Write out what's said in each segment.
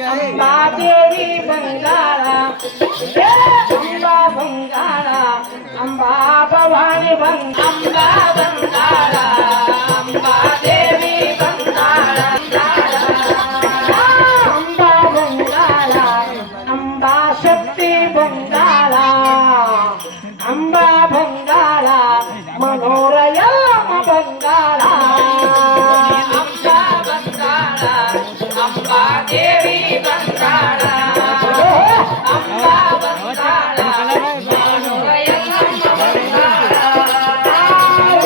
अंबादेवी बंगारा अंबा बंगारा अंबा भवानी अंबा बंगारा अंबा देवी बंगारा अंबा बंगारा अंबा शक्ति बंगारा अंबा बंगारा मनोरयम बंगारा अंबा बंगारा अंबा देवी बंगारा अंबा बंगारा मनोरयम बंगारा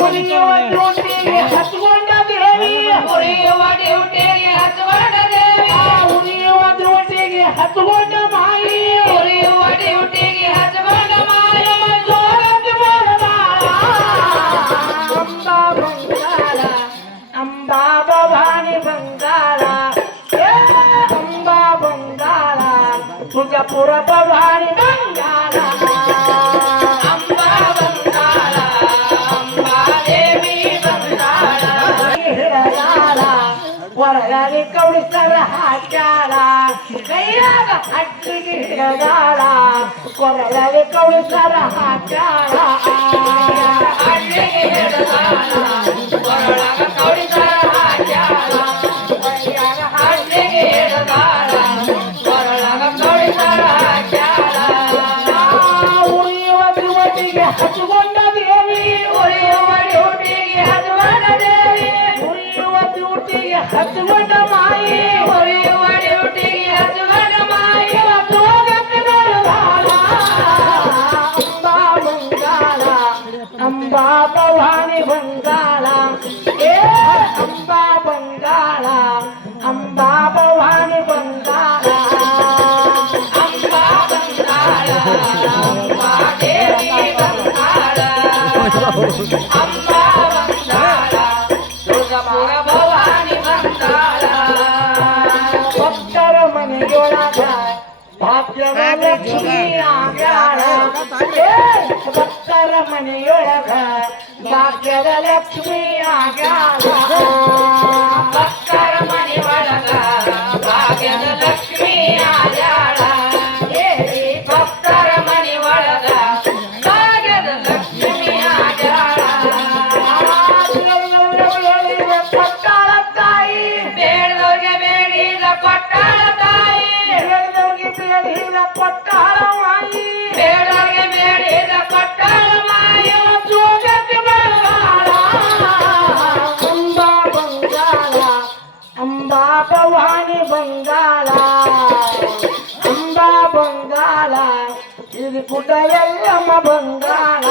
उरियोटी हसवंड देवी उरियोटी हसवंड देवी उरियोटी हसवंड माई उरियोटी हसवंड माई जोरत बोलबारा अंबा बंगारा अंबा भवानी बंगारा अंबा बंगारा तुळजापूर भवानी बंगारा अंबा बंगारा अंबा देवी बंगारा हिरदारा वरगारी कवडी सर हाचारा गैराग हट्टी हिरदारा वरगारी कवडी सर हाचारा हट्टी हिरदारा वरगारी कवडी सर हाचारा हसवंड देवी उरियोटी हसवंड देवी उरियोटी हसवंड माई उरियोटी हसवंड माई जोगत नरवाला अंबा बंगारा अंबा भवानी बंगारा अंबा बंगारा अंबा भवानी बंगारा अंबा बंगारा अंबा देवी बंगारा अंबा बंगारा तुळजापूर भवानी बंगारा भक्तर मನೆಯೊಳಗ ಭಾಗ್ಯದ ಲಕ್ಷ್ಮಿ ಆಗ್ಯಾಳ ಭಕ್ತರ ಮನೆಯೊಳಗ ಭಾಗ್ಯದ ಲಕ್ಷ್ಮಿ ಆಗ್ಯಾಳ ಭಕ್ತರ ಮನೆಯೊಳಗ ಭಾಗ್ಯದ ಲಕ್ಷ್ಮಿ ಆಗ್ಯಾಳ ಭಕ್ತರ ಮನೆಯೊಳಗ ಭಾಗ್ಯದ ಲಕ್ಷ್ಮಿ ಆಗ್ಯಾಳ ಕೊಟ್ಟಾಳ ತಾಯಿ ಬೇಡದವ್ರಿಗೆ ಬೇಡಿದ ಕೊಟ್ಟಾಳ ತಾಯಿ ಬೇಡದವ್ರಿಗೆ ಬೇಡಿದ ಕೊಟ್ಟಾಳ ಮಾಯಿ ಬೇಡದವ್ರಿಗೆ ಬೇಡಿದ ಕೊಟ್ಟಾಳ ಮಾಯಿ ಜೋಗಕ್ಕೆ ಬರಲಾಳ ಅಂಬಾ ಬಂಗಾಳ ಅಂಬಾ ಭವಾನಿ ಬಂಗಾಳ ಅಂಬಾ ಬಂಗಾಳ ಇದು ಪುಟ ಎಲ್ಲಮ್ಮ ಬಂಗಾಳ